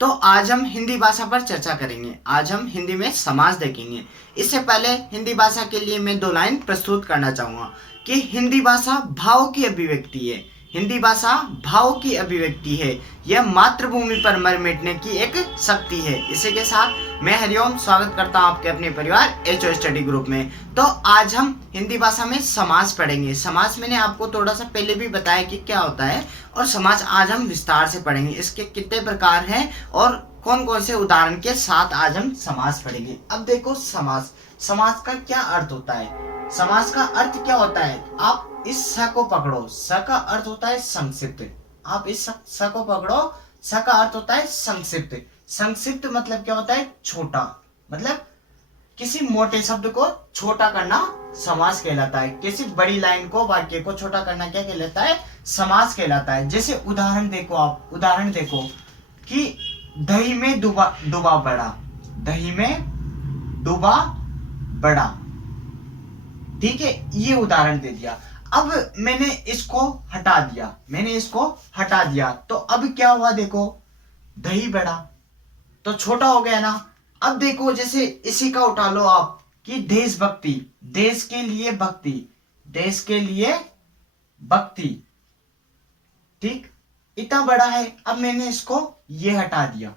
तो आज हम हिंदी भाषा पर चर्चा करेंगे। आज हम हिंदी में समास देखेंगे। इससे पहले हिंदी भाषा के लिए मैं दो लाइन प्रस्तुत करना चाहूँगा कि हिंदी भाषा भाव की अभिव्यक्ति है। हिंदी भाषा भाव की अभिव्यक्ति है। यह मातृभूमि पर मर मिटने की एक शक्ति है। इसी के साथ मैं हरिओम स्वागत करता हूँ आपके अपने परिवार एचओ स्टडी ग्रुप में। तो आज हम हिंदी भाषा में समास पढ़ेंगे। समास मैंने आपको थोड़ा सा पहले भी बताया कि क्या होता है, और समास आज हम विस्तार से पढ़ेंगे। इसके कितने प्रकार हैं और कौन कौन से उदाहरण के साथ आज हम समास पढ़ेंगे। अब देखो समास, समास का क्या अर्थ होता है। समास का अर्थ क्या होता है, आप इस स को पकड़ो। स का अर्थ होता है संक्षिप्त। आप इस स को पकड़ो, स का अर्थ होता है संक्षिप्त। संक्षिप्त मतलब क्या होता है, छोटा। मतलब किसी मोटे शब्द को छोटा करना समास कहलाता है। किसी बड़ी लाइन को, वाक्य को छोटा करना क्या कहलाता है, समास कहलाता है। जैसे उदाहरण देखो, आप उदाहरण देखो कि दही में डूबा बड़ा, दही में डूबा बड़ा। ठीक है, ये उदाहरण दे दिया। अब मैंने इसको हटा दिया, मैंने इसको हटा दिया, तो अब क्या हुआ, देखो दही बड़ा तो छोटा हो गया ना। अब देखो जैसे इसी का उठा लो आप कि देशभक्ति, देश के लिए भक्ति, देश के लिए भक्ति। ठीक, इतना बड़ा है। अब मैंने इसको ये हटा दिया,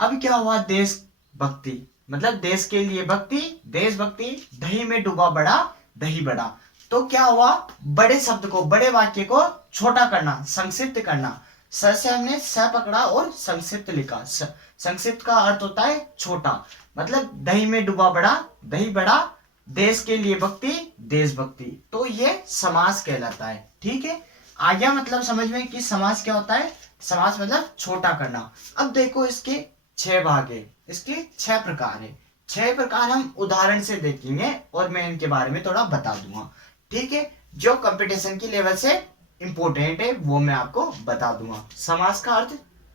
अब क्या हुआ, देश भक्ति मतलब देश के लिए भक्ति, देशभक्ति। दही में डूबा बड़ा, दही बड़ा। तो क्या हुआ, बड़े शब्द को, बड़े वाक्य को छोटा करना, संक्षिप्त करना। स से हमने स पकड़ा और संक्षिप्त लिखा। संक्षिप्त का अर्थ होता है छोटा। मतलब दही में डूबा बड़ा, दही बड़ा, देश के लिए भक्ति, देशभक्ति। तो ये समास कहलाता है। ठीक है, आ गया मतलब समझ में कि समास क्या होता है। समास मतलब छोटा करना। अब देखो इसके 6 भाग है, इसके 6 प्रकार है। 6 प्रकार हम उदाहरण से देखेंगे और मैं इनके बारे में थोड़ा बता दूंगा। ठीक है, जो कंपटीशन की लेवल से इंपोर्टेंट है वो मैं आपको बता दूंगा। समास का अर्थ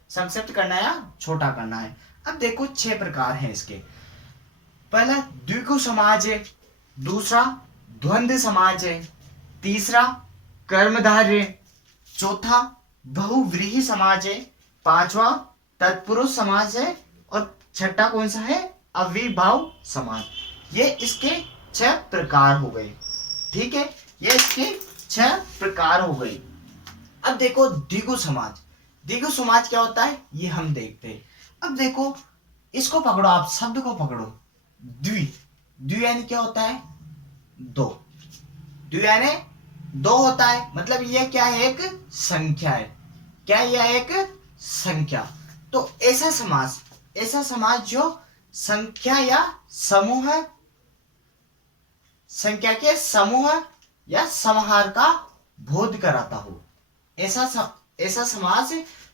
संक्षिप्त करना या छोटा करना है। अब देखो 6 प्रकार हैं इसके। पहला द्विगु समाज है, दूसरा द्वंद्व समाज है, तीसरा कर्मधारय, चौथा बहुव्रीहि समाज है, पांचवा तत्पुरुष समाज है, और छठा कौन सा है, अविभाव समाज। ये इसके 6 प्रकार हो गए। ठीक है, ये इसके 6 प्रकार हो गए। अब देखो द्विगु समाज, द्विगु समाज क्या होता है ये हम देखते हैं। अब देखो इसको पकड़ो, आप शब्द को पकड़ो, द्वि, द्वि यानी क्या होता है, दो। द्वि यानी दो होता है, मतलब ये क्या है, एक संख्या है। क्या यह एक संख्या। तो ऐसा समास, ऐसा समाज जो संख्या या समूह, संख्या के समूह या समाहार का बोध कराता हो। ऐसा समास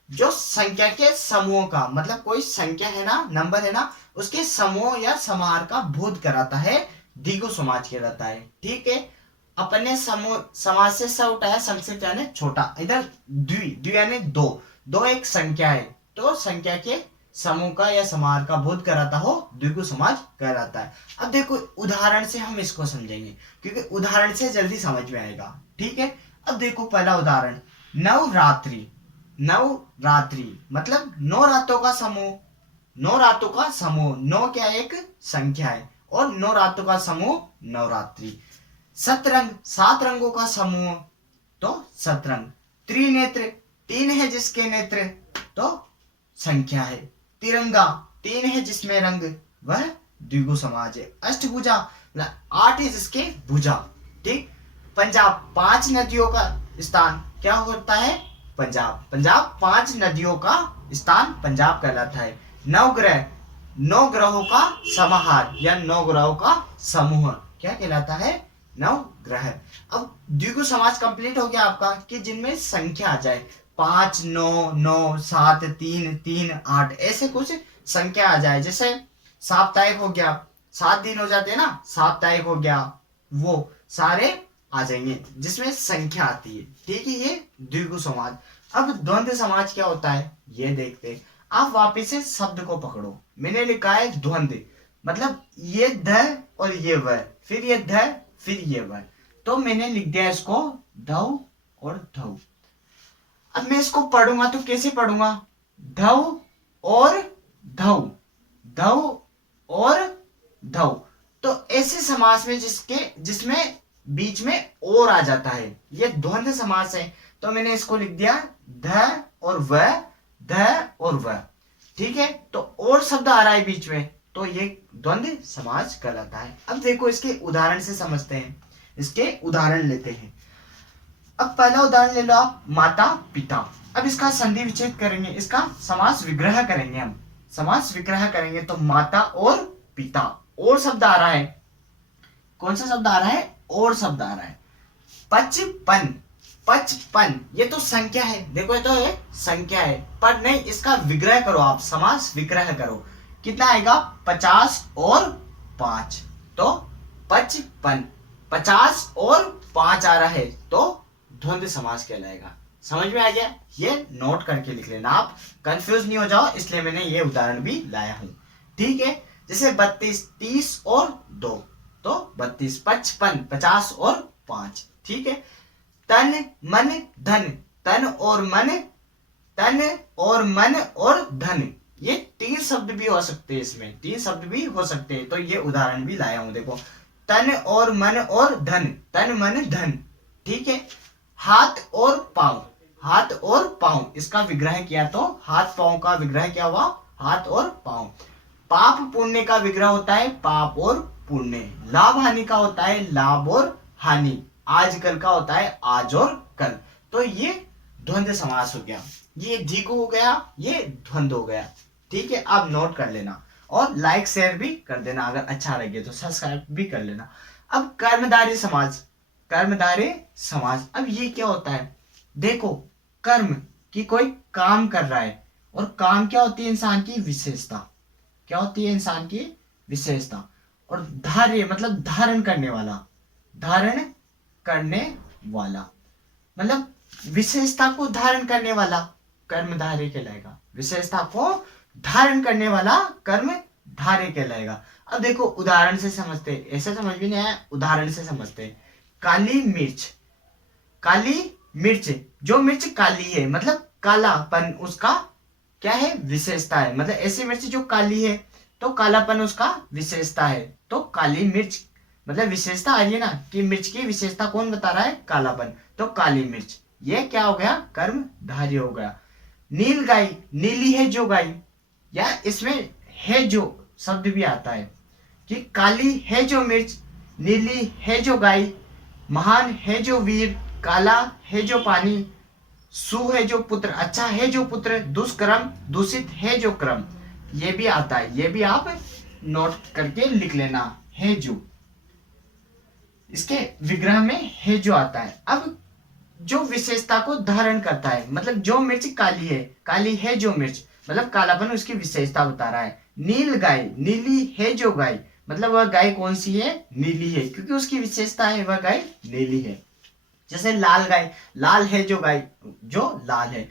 जो संख्या के समूह का, मतलब कोई संख्या है ना, नंबर है ना, उसके समूह या समाहार का बोध कराता है, द्विगु समाज कहलाता है। ठीक है, अपने समूह समाज से स उठाया, संक्षिप्त यानी छोटा। इधर द्वि, द्वि यानी दो, दो एक संख्या है, तो संख्या के समूह का या समाहार का बोध कराता हो, द्विगु समाज कहलाता है। अब देखो उदाहरण से हम इसको समझेंगे, क्योंकि उदाहरण से जल्दी समझ में आएगा। ठीक है, अब देखो पहला उदाहरण, नवरात्रि। नवरात्रि मतलब 9 रातों का समूह, 9 रातों का समूह। 9 क्या एक संख्या है, और 9 रातों का समूह नवरात्रि। सतरंग, 7 रंगों का समूह, तो सतरंग। त्रिनेत्र, 3 है जिसके नेत्र, तो संख्या है। तिरंगा, 3 है जिसमें रंग, वह द्विगु समाज है। अष्टभुजा, 8 है जिसके भुजा। ठीक, पंजाब, 5 नदियों का स्थान क्या होता है, पंजाब। पंजाब 5 नदियों का स्थान पंजाब कहलाता है। नवग्रह, 9 ग्रहों का समाहार या 9 ग्रहों का समूह क्या कहलाता है, नवग्रह। अब द्विगु समाज कंप्लीट हो गया आपका, कि जिनमें संख्या आ जाए, 5, 9, 9, 7, 3, 3, 8, ऐसे कुछ संख्या आ जाए। जैसे साप्ताहिक हो गया, 7 दिन हो जाते हैं ना, साप्ताहिक हो गया, वो सारे आ जाएंगे जिसमें संख्या आती है। ठीक है, ये द्विगु समाज। अब द्वंद्व समाज क्या होता है ये देखते हैं। आप वापिस से शब्द को पकड़ो, मैंने लिखा है द्वंद्व, मतलब ये ध और ये व, फिर ये ध, फिर ये व। तो मैंने लिख दिया इसको धव और धव। अब मैं इसको पढ़ूंगा तो कैसे पढ़ूंगा, धव और धौ, धौ और धौ। तो ऐसे समास में जिसमें बीच में और आ जाता है, ये द्वंद्व समास है। तो मैंने इसको लिख दिया ध और व, ध और व। ठीक है, तो और शब्द आ रहा है बीच में, तो ये द्वंद्व समास कहलाता है। अब देखो इसके उदाहरण से समझते हैं, इसके उदाहरण लेते हैं। अब पहला उदाहरण ले लो आप, माता पिता। अब इसका संधि विच्छेद करेंगे, इसका समास विग्रह करेंगे, हम समास विग्रह करेंगे। तो माता और पिता, और शब्द आ रहा है, कौन सा शब्द आ रहा है, और शब्द आ रहा है। पचपन, पचपन ये तो संख्या है, देखो ये तो है संख्या है, पर नहीं, इसका विग्रह करो आप, समास विग्रह करो। कितना आएगा, 50 और 5, तो 55। 50 और 5 आ रहा है, तो द्वंद्व समास कहलाएगा। समझ में आ गया, ये नोट करके लिख लेना, आप कंफ्यूज नहीं हो जाओ, इसलिए मैंने ये उदाहरण भी लाया हूं। ठीक है, जैसे 32, 30 और 2, तो 32, 55, 50 और 5। ठीक है, तन मन धन, तन और मन, तन और मन और धन, ये 3 शब्द भी हो सकते हैं, इसमें 3 शब्द भी हो सकते हैं। तो ये उदाहरण भी लाया हूं, देखो तन और मन और धन, तन मन धन। ठीक है, हाथ और पांव, हाथ और पांव, इसका विग्रह किया तो हाथ पांव का विग्रह क्या हुआ, हाथ और पांव। पाप पुण्य का विग्रह होता है पाप और पुण्य। लाभ हानि का होता है लाभ और हानि। आजकल का होता है आज और कल। तो ये द्वंद्व समास हो गया, ये द्विगु हो गया, ये द्वंद्व हो गया। ठीक है, आप नोट कर लेना और लाइक शेयर भी कर देना, अगर अच्छा लगे तो सब्सक्राइब भी कर लेना। अब कर्मधारय समाज, कर्मधारय समाज, अब ये क्या होता है, देखो कर्म की कोई काम कर रहा है, और काम क्या होती है, इंसान की विशेषता, क्या होती है, इंसान की विशेषता। और धार्य मतलब धारण करने वाला, धारण करने वाला मतलब विशेषता को धारण करने वाला कर्मधारय कहलाएगा, विशेषता को धारण करने वाला कर्मधारय कहलाएगा। अब देखो उदाहरण से समझते, ऐसे समझ भी नहीं आया, उदाहरण से समझते। काली मिर्च, काली मिर्च, जो मिर्च काली है मतलब कालापन उसका क्या है, विशेषता है। मतलब ऐसी मिर्च जो काली है तो कालापन उसका विशेषता है, तो काली मिर्च मतलब विशेषता आ रही है ना, कि मिर्च की विशेषता कौन बता रहा है, कालापन, तो काली मिर्च। ये क्या हो गया, कर्मधारय हो गया। नील गाय, नीली है जो गाय, या इसमें है जो शब्द भी आता है, कि काली है जो मिर्च, नीली है जो गाय, महान है जो वीर, काला है जो पानी, सु है जो पुत्र, अच्छा है जो पुत्र, दुष्कर्म दूषित है जो क्रम। ये भी आता है, ये भी आप नोट करके लिख लेना, है जो, इसके विग्रह में है जो आता है। अब जो विशेषता को धारण करता है, मतलब जो मिर्च काली है, काली है जो मिर्च मतलब कालापन उसकी विशेषता बता रहा है। नील गाय, नीली है जो गाय, मतलब वह गाय कौन सी है, नीली है, क्योंकि उसकी विशेषता है वह गाय नीली है। जैसे लाल गाय, लाल है जो गाय जो लाल है।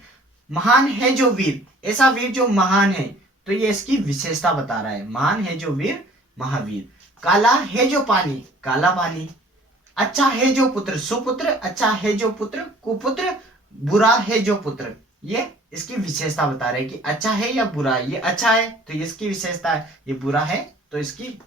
महान है जो वीर, ऐसा वीर जो महान है, तो ये इसकी विशेषता बता रहा है, महान है जो वीर महावीर। काला है जो पानी, काला पानी। अच्छा है जो पुत्र, सुपुत्र, अच्छा है जो पुत्र कुपुत्र, बुरा है जो पुत्र, ये इसकी विशेषता बता रहे हैं कि अच्छा है या बुरा है। ये अच्छा है तो ये इसकी विशेषता है, ये बुरा है तो इसकी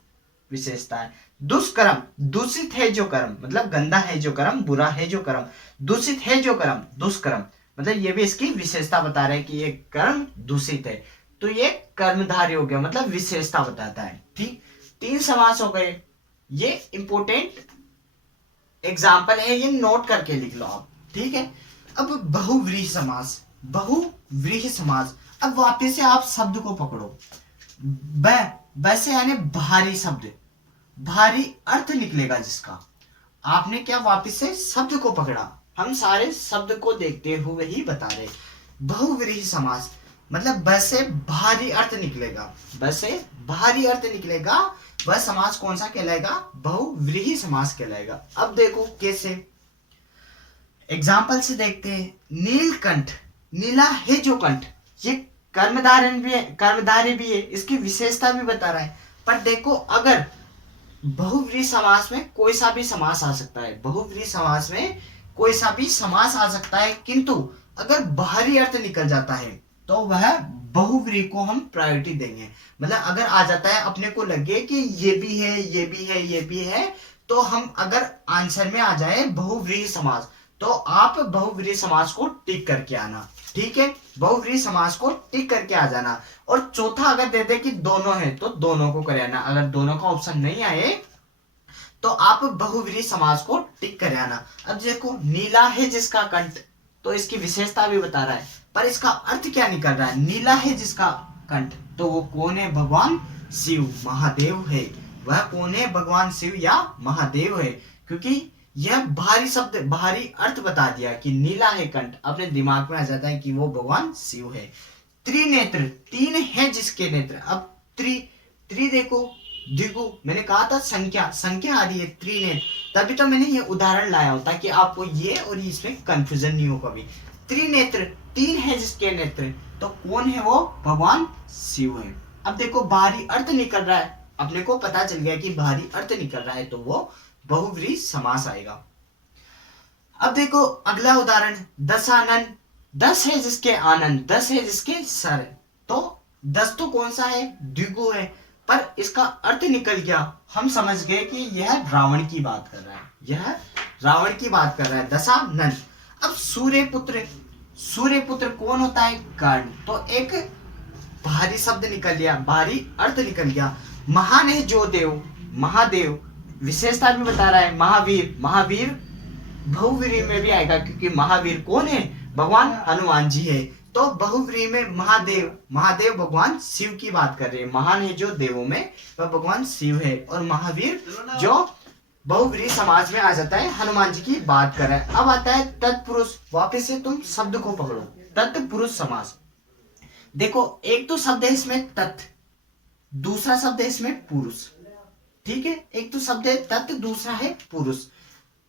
विशेषता है। दुष्कर्म, दूषित है जो कर्म, मतलब गंदा है जो कर्म, बुरा है जो कर्म। दूषित है जो कर्म, दुष्कर्म, मतलब ये भी इसकी विशेषता बता रहे हैं कि ये कर्म दूषित है, तो ये कर्मधारय हो गया, मतलब विशेषता बताता है। ठीक, 3 समास हो गए, ये इंपोर्टेंट एग्जाम्पल है, ये नोट करके लिख लो आप। ठीक है, अब बहुव्रीहि समास, बहुव्रीहि समास। अब वापस से आप शब्द को पकड़ो, वैसे यानी भारी शब्द, भारी अर्थ निकलेगा जिसका। आपने क्या वापस से शब्द को पकड़ा, हम सारे शब्द को देखते हुए ही बता रहे। बहुव्रीहि समास मतलब वैसे भारी अर्थ निकलेगा, वैसे भारी अर्थ निकलेगा, वह समास कौन सा कहलाएगा, बहुव्रीहि समास कहलाएगा। अब देखो कैसे, एग्जाम्पल से देखते हैं। नीलकंठ, नीला है जो कंठ, ये कर्मधारय भी है, कर्मधारय भी है, इसकी विशेषता भी बता रहा है। पर देखो अगर बहुव्रीहि समास में कोई सा भी समास आ सकता है, बहुव्रीहि समास में कोई सा भी समास आ सकता है, किंतु अगर बाहरी अर्थ निकल जाता है तो वह बहुव्रीहि को हम प्रायोरिटी देंगे। मतलब अगर आ जाता है, अपने को लगे कि ये भी है, ये भी है, ये भी है, तो हम अगर आंसर में आ जाए बहुव्रीहि समास, तो आप बहुव्रीहि समास को टिक करके आना। ठीक है, बहुव्रीहि समास को टिक करके आ जाना। और चौथा अगर दे दे कि दोनों है, तो दोनों को कर आना। अगर दोनों का ऑप्शन नहीं आए तो आप बहुव्रीहि समास को टिक कर आना। अब देखो, नीला है जिसका कंठ, तो इसकी विशेषता भी बता रहा है, पर इसका अर्थ क्या निकल रहा है? नीला है जिसका कंठ, तो वो कौन है? भगवान शिव, महादेव है। वह कौन है? भगवान शिव या महादेव है। क्योंकि यह बाहरी शब्द, बाहरी अर्थ बता दिया कि नीला है कंठ, अपने दिमाग में आ जाता है कि वो भगवान शिव है। त्रिनेत्र, तीन है जिसके नेत्र। अब त्रि देखो, द्विगु, मैंने कहा था संख्या आ रही है, त्रिनेत्र, तभी तो मैंने ये उदाहरण लाया होता कि आपको ये और इसमें कंफ्यूजन नहीं हो कभी। त्रिनेत्र, तीन है जिसके नेत्र, तो कौन है वो? भगवान शिव है। अब देखो, बाहरी अर्थ निकल रहा है, अपने को पता चल गया कि बाहरी अर्थ निकल रहा है, तो वो बहुव्रीहि समास आएगा। अब देखो अगला उदाहरण, दशानन, 10 है जिसके आनंद, 10 है जिसके सर, तो 10 तो कौन सा है? द्विगु है, पर इसका अर्थ निकल गया, हम समझ गए कि यह रावण की बात कर रहा है, यह रावण की बात कर रहा है, दशानन। अब सूर्यपुत्र, सूर्यपुत्र कौन होता है? कर्ण, तो एक बाहरी शब्द निकल गया, बाहरी अर्थ निकल गया। महान है जो देव, महादेव, विशेषता भी बता रहा है। महावीर, महावीर बहुव्रीहि में भी आएगा, क्योंकि महावीर कौन है? भगवान हनुमान जी है। तो बहुव्रीहि में महादेव, महादेव भगवान शिव की बात कर रहे हैं। महान है जो देवों में, वह भगवान शिव है। और महावीर जो बहुव्रीहि समाज में आ जाता है, हनुमान जी की बात कर रहा है। अब आता है तत्पुरुष, वापस से तुम शब्द को पकड़ो, तत्पुरुष समास। देखो, एक तो शब्द है इसमें तत्, दूसरा शब्द है इसमें पुरुष। ठीक है, एक तो शब्द है तत्, दूसरा है पुरुष,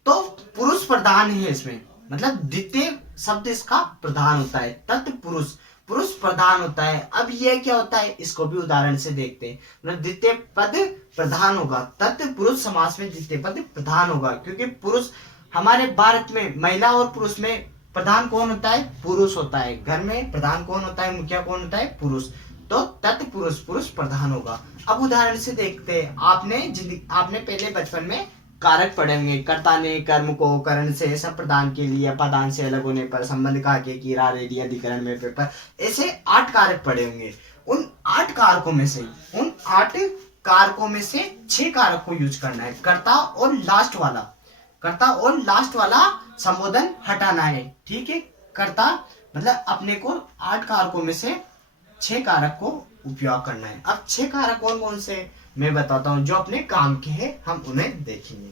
तो पुरुष प्रधान है इसमें, मतलब द्वितीय शब्द इसका प्रधान होता है। तत्पुरुष, पुरुष प्रधान होता है। अब यह क्या होता है, इसको भी उदाहरण से देखते हैं। मतलब द्वितीय पद प्रधान होगा, तत्पुरुष समास में द्वितीय पद प्रधान होगा, क्योंकि पुरुष हमारे भारत में महिला और पुरुष में प्रधान कौन होता है? पुरुष होता है। घर में प्रधान कौन होता है? मुखिया कौन होता है? पुरुष। तो तत्पुरुष, पुरुष प्रधान होगा। अब उदाहरण से देखते हैं, आपने पहले बचपन में कारक पढ़े होंगे, कर्ता ने कर्म को करण से सब प्रदान के लिए अपादान से अलग होने पर संबंध का के कीरा रेडी अधिकरण में पेपर, ऐसे 8 कारक पढ़े होंगे। उन 8 कारकों में से 6 कारक को यूज करना है। कर्ता और लास्ट वाला संबोधन हटाना है। ठीक है, कर्ता मतलब अपने को 8 कारकों में से 6 कारक को उपयोग करना है। अब 6 कारक कौन कौन से मैं बताता हूं, जो अपने काम के हैं, हम उन्हें देखेंगे।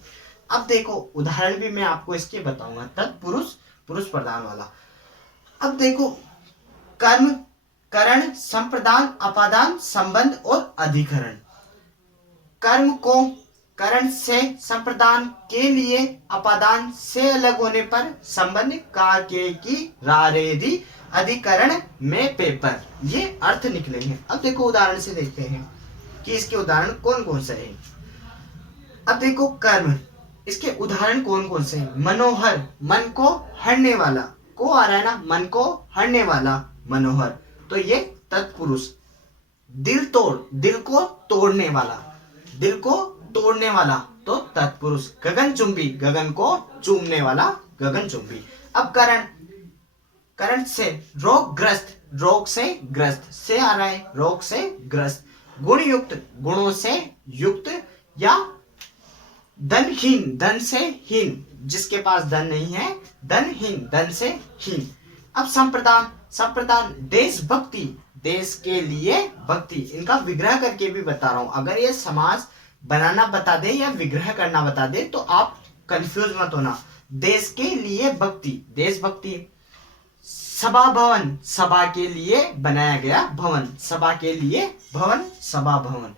अब देखो, उदाहरण भी मैं आपको इसके बताऊंगा, तत्पुरुष, पुरुष प्रधान वाला। अब देखो, कर्म, करण, संप्रदान, अपादान, संबंध और अधिकरण। कर्म को करण से, संप्रदान के लिए, अपादान से अलग होने पर, संबंध का के की रा रे री अधिकरण में पेपर, ये अर्थ निकलेंगे। अब देखो उदाहरण से देखते हैं कि इसके उदाहरण कौन कौन से हैं। अब देखो, कर्म, इसके उदाहरण कौन कौन से हैं? मनोहर, मन को हरने वाला, को आ रहा है ना, मन को हरने वाला, मनोहर, तो ये तत्पुरुष। दिल तोड़, दिल को तोड़ने वाला, दिल को तोड़ने वाला, तो तत्पुरुष। गगनचुंबी, गगन को चूमने वाला, गगनचुंबी। अब करण, करण से रोगग्रस्त, रोग से ग्रस्त, से आ रहा है, रोग से ग्रस्त। गुण युक्त, गुणों से युक्त, या धनहीन, धन से हीन, जिसके पास धन नहीं है, धनहीन, धन से हीन। अब संप्रदान, संप्रदान देशभक्ति, देश के लिए भक्ति। इनका विग्रह करके भी बता रहा हूं, अगर ये समास बनाना बता दे या विग्रह करना बता दे तो आप कंफ्यूज मत होना। देश के लिए भक्ति, देशभक्ति। सभा भवन, सभा के लिए बनाया गया भवन, सभा के लिए भवन, सभा भवन।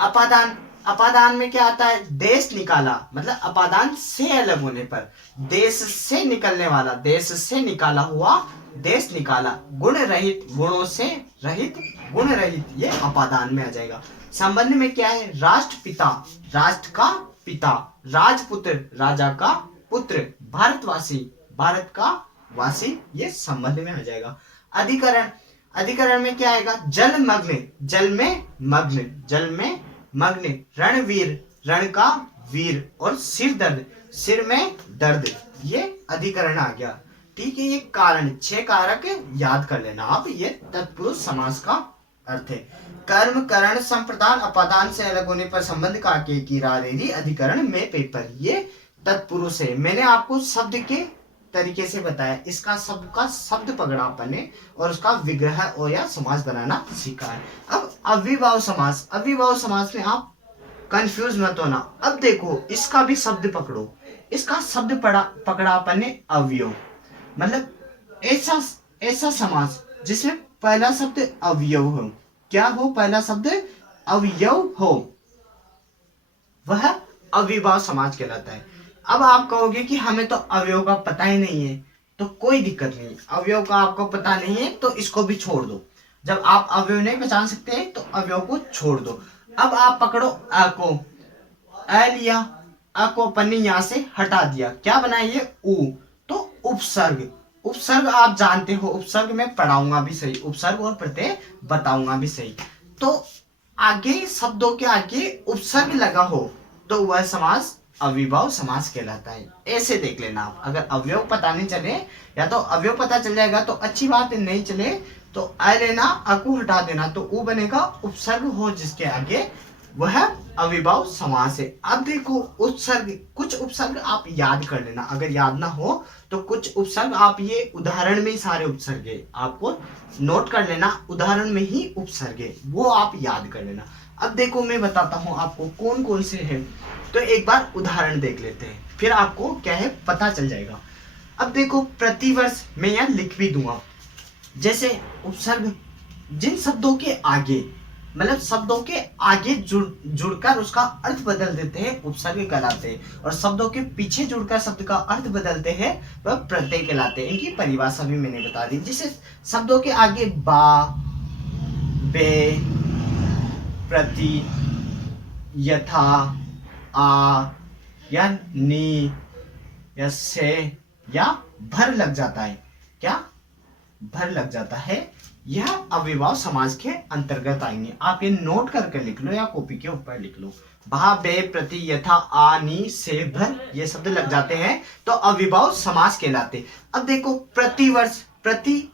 अपादान, अपादान में क्या आता है? देश निकाला, मतलब अपादान से अलग होने पर, देश से निकलने वाला, देश से निकाला हुआ, देश निकाला। गुण रहित, गुणों से रहित, गुण रहित, ये अपादान में आ जाएगा। संबंध में क्या है? राष्ट्रपिता, राष्ट्र का पिता। राजपुत्र, राजा का पुत्र। भारतवासी, भारत का वासी, ये संबंध में आ जाएगा। अधिकरण, अधिकरण में क्या आएगा? जलमग्न, जल में मग्न, जल में मग्न, रणवीर, रण का वीर, और सिर दर्द, सिर में दर्द, ये अधिकरण आ गया। ठीक है, ये कारण, 6 कारक याद कर लेना आप, ये तत्पुरुष समास का अर्थ है। कर्म, करण, संप्रदान, अपादान से अलग होने पर संबंध का के की रारेरी अधिकरण में पेपर, ये तत्पुरुष है। मैंने आपको शब्द के तरीके से बताया, इसका शब्द का शब्द पकड़ा आपने और उसका विग्रह और या समास बनाना सीखा है। अब अव्ययभाव समास, अव्ययभाव समास में आप कंफ्यूज मत होना। अब देखो, इसका भी शब्द पकड़ो, इसका शब्द पकड़ा अपन ने अवयव, मतलब ऐसा ऐसा समास जिसमें पहला शब्द अवयव हो। क्या हो? पहला शब्द अवयव हो, वह अव्ययभाव समास कहलाता है। अब आप कहोगे कि हमें तो अवयव का पता ही नहीं है, तो कोई दिक्कत नहीं, अवयव का आपको पता नहीं है तो इसको भी छोड़ दो। जब आप अवयव नहीं पहचान सकते तो अवयव को छोड़ दो। अब आप पकड़ो अ को, अ लिया, अ को अपन ने यहां से हटा दिया, क्या बनाइए? उ, तो उपसर्ग, उपसर्ग आप जानते हो, उपसर्ग में पढ़ाऊंगा भी सही, उपसर्ग और प्रत्यय बताऊंगा भी सही। तो आगे शब्दों के आगे उपसर्ग लगा हो तो वह समास अव्ययभाव समास कहलाता है। ऐसे देख लेना आप, अगर अवयव पता नहीं चले, या तो अवयव पता चल जाएगा तो अच्छी बात है, नहीं चले तो अ लेना, अ को हटा देना, तो उ बनेगा, उपसर्ग हो जिसके आगे वह अव्ययभाव समास है। अब देखो उपसर्ग, कुछ उपसर्ग आप याद कर लेना, अगर याद ना हो तो कुछ उपसर्ग आप, ये उदाहरण में ही सारे उपसर्ग है, आपको नोट कर लेना, उदाहरण में ही उपसर्ग है, वो आप याद कर लेना। अब देखो मैं बताता हूं आपको कौन कौन से हैं, तो एक बार उदाहरण देख लेते हैं, फिर आपको क्या है पता चल जाएगा। अब देखो प्रतिवर्ष, मैं यहाँ लिख भी दूंगा, जैसे उपसर्ग जिन शब्दों के आगे, मतलब शब्दों के आगे जुड़कर उसका अर्थ बदल देते हैं उपसर्ग कहलाते हैं, और शब्दों के पीछे जुड़कर शब्द का अर्थ बदलते हैं वह प्रत्यय कहलाते हैं। इनकी परिभाषा भी मैंने बता दी, जैसे शब्दों के आगे बा, बे, प्रति, यथा, आ, या नी, या से, या भर लग जाता है, क्या? भर लग जाता है, यह अव्ययभाव समास के अंतर्गत आएंगे। आप ये नोट करके लिख लो या कॉपी के ऊपर लिख लो, भा, बे, प्रति, यथा, आ, नी, से, भर, ये शब्द लग जाते हैं तो अव्ययभाव समास कहलाते। अब देखो प्रतिवर्ष, प्रति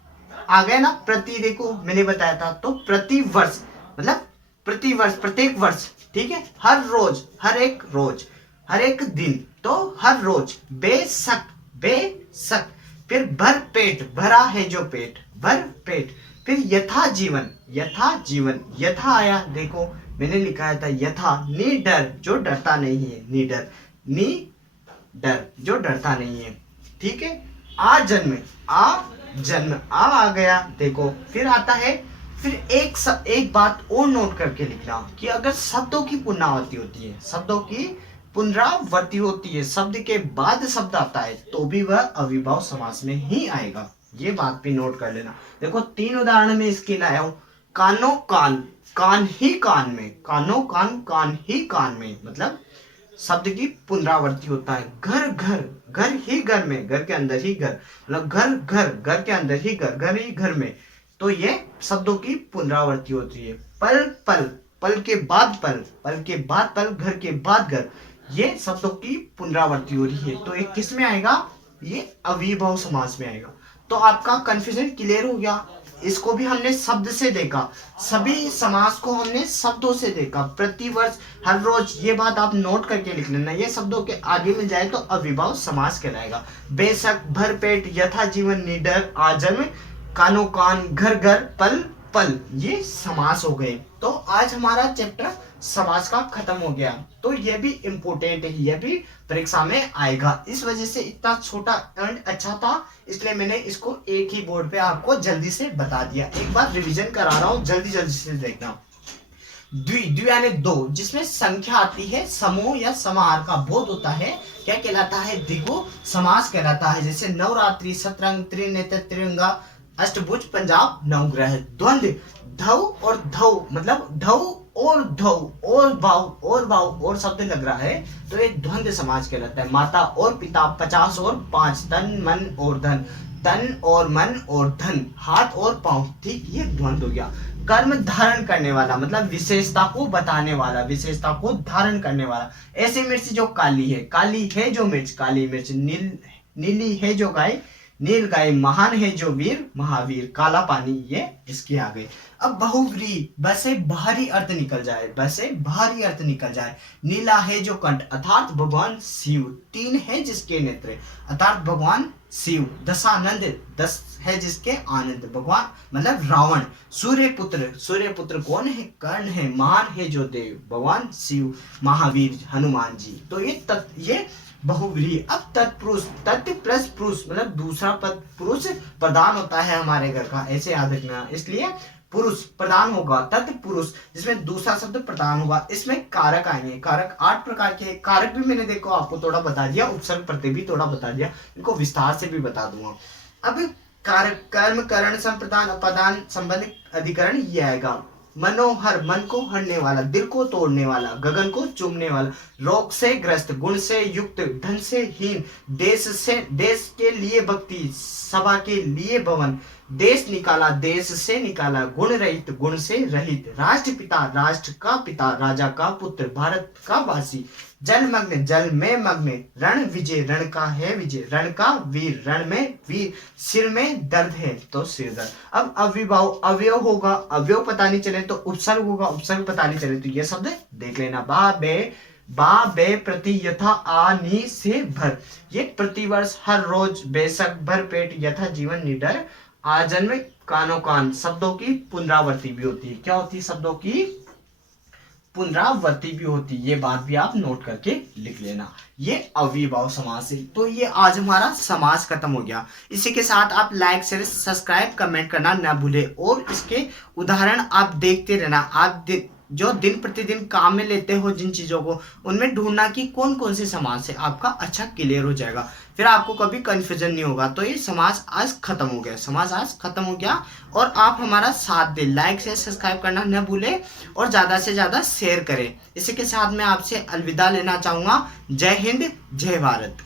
आ गया ना, प्रति देखो मैंने बताया था, तो प्रतिवर्ष मतलब प्रतिवर्ष, प्रत्येक वर्ष, ठीक है, हर रोज, हर एक रोज, हर एक दिन, तो हर रोज, बेशक, बेशक, फिर भर पेट, भरा है जो पेट, भर पेट, फिर यथा जीवन, यथा जीवन, यथा आया, देखो मैंने लिखा था यथा, निडर जो डरता नहीं है, निडर, निडर जो डरता नहीं है, ठीक है, आ जन्म, आ जन्म, आ गया, देखो फिर आता है। फिर एक बात और नोट करके लिखना कि अगर शब्दों की पुनरावृत्ति होती है, शब्दों की पुनरावृत्ति होती है, शब्द के बाद शब्द आता है, तो भी वह अव्ययभाव समास में ही आएगा, ये बात भी नोट कर लेना। देखो 3 उदाहरण में इसके लाया हूं, कानो कान, कान ही कान में, कानो कान, कान ही कान में, मतलब शब्द की पुनरावृत्ति होता है। घर घर, घर ही घर में, घर के अंदर ही घर, मतलब घर घर, घर के अंदर ही घर, घर ही घर में, तो ये शब्दों की पुनरावृत्ति होती है। पल पल, पल के बाद पल, पल के बाद पल, घर के बाद घर, ये शब्दों की पुनरावृत्ति हो रही है, तो ये किस में आएगा? ये अव्ययभाव समास में आएगा। तो आपका कंफ्यूजन क्लियर हो गया। इसको भी हमने शब्द से देखा, सभी समास को हमने शब्दों से देखा, प्रतिवर्ष, हर रोज, ये बात आप नोट करके लिख लेना, ये शब्दों के आगे मिल जाए तो अव्ययभाव समास कहलाएगा। बेशक, भरपेट, यथा जीवन, निडर, आजन्म, कानो कान, घर घर, पल पल, ये समास हो गए। तो आज हमारा चैप्टर समास का खत्म हो गया। तो ये भी इम्पोर्टेंट है, ये भी परीक्षा में आएगा, इस वजह से इतना छोटा एंड अच्छा था, इसलिए मैंने इसको एक ही बोर्ड पे आपको जल्दी से बता दिया। एक बार रिवीजन करा रहा हूँ, जल्दी जल्दी से देखना। द्वि, द्वि यानी दो, जिसमें संख्या आती है, समूह या समाहार का बोध होता है, क्या कहलाता है? द्विगु समास कहलाता है। जैसे नवरात्रि, शतरंग, त्रिनेत्र, त्रिरंगा, अष्टभुज, पंजाब, नवग्रह। द्वंद्व, धव और धव, मतलब धव और धव, और भाव और शब्द लग रहा है तो एक द्वंद्व समास कहलाता है। माता और पिता, 50 और 5, तन मन और धन, तन और मन और धन, हाथ और पांव, ठीक, ये द्वंद्व हो गया। कर्म धारण करने वाला मतलब विशेषता को बताने वाला, विशेषता को धारण करने वाला। ऐसी मिर्च जो काली है, काली है जो मिर्च, काली मिर्च। नीली है जो गाय, नील गाय। महान है जो वीर, महावीर। काला पानी, ये इसके आ गए। अब बहुव्रीहि, बसे बाहरी अर्थ निकल जाए, बसे बाहरी अर्थ निकल जाए। नीला है जो कंठ अर्थात भगवान शिव। तीन है जिसके नेत्र अर्थात भगवान शिव। दशानंद, 10 है जिसके आनंद, भगवान मतलब रावण। सूर्य पुत्र, सूर्य पुत्र कौन है? कर्ण है। महान है जो देव, भगवान शिव। महावीर, हनुमान जी। तो ये बहुव्रीहि। अब तत्पुरुष, तत् प्लस पुरुष मतलब दूसरा पद पुरुष प्रधान होता है हमारे घर का, ऐसे याद रखना। इसलिए पुरुष प्रधान होगा, तत्पुरुष, जिसमें दूसरा शब्द प्रधान होगा। इसमें कारक आएंगे। कारक 8 प्रकार के। कारक भी मैंने देखो आपको थोड़ा बता दिया, उपसर्ग प्रत्यय भी थोड़ा बता दिया, इनको विस्तार से भी बता दूंगा। अब कारक, कर्म, करण, संप्रदान, अपादान, संबंध, अधिकरण, ये आएगा। मनोहर, मन को हरने वाला, दिल को तोड़ने वाला, गगन को चूमने वाला। रोग से ग्रस्त, गुण से युक्त, धन से हीन, देश के लिए भक्ति, सभा के लिए भवन। देश निकाला, देश से निकाला, गुण रहित, गुण से रहित। राष्ट्रपिता, राष्ट्र का पिता, राजा का पुत्र, भारत का वासी। जलमग्न, जल में मग्न। रण विजय, रण का है विजय, रण का वीर, रण में वीर। सिर में दर्द है तो सिर दर्द। अब अविभाव, अवयव होगा, अवयव पता नहीं चले तो उपसर्ग होगा, उपसर्ग पता नहीं चले तो ये शब्द देख लेना। बा बे प्रति, यथा आ नी से भर। ये प्रतिवर्ष, हर रोज, बेशक, भर पेट, यथा जीवन, निडर, आजन्म, कानो कान। शब्दों की पुनरावृत्ति भी होती है। क्या होती है? शब्दों की पुनरावृत्ति भी होती है। ये बात भी आप नोट करके लिख लेना। ये अविभाव समास है। तो ये आज हमारा समास खत्म हो गया। इसी के साथ आप लाइक, शेयर, सब्सक्राइब, कमेंट करना ना भूले और इसके उदाहरण आप देखते रहना। आप जो दिन प्रतिदिन काम में लेते हो जिन चीज़ों को, उनमें ढूंढना कि कौन कौन से समास है, आपका अच्छा क्लियर हो जाएगा, फिर आपको कभी कंफ्यूजन नहीं होगा। तो ये समास आज खत्म हो गया, समास आज खत्म हो गया। और आप हमारा साथ दें, लाइक से सब्सक्राइब करना न भूलें और ज़्यादा से ज़्यादा शेयर करें। इसी के साथ मैं आपसे अलविदा लेना चाहूँगा। जय हिंद, जय भारत।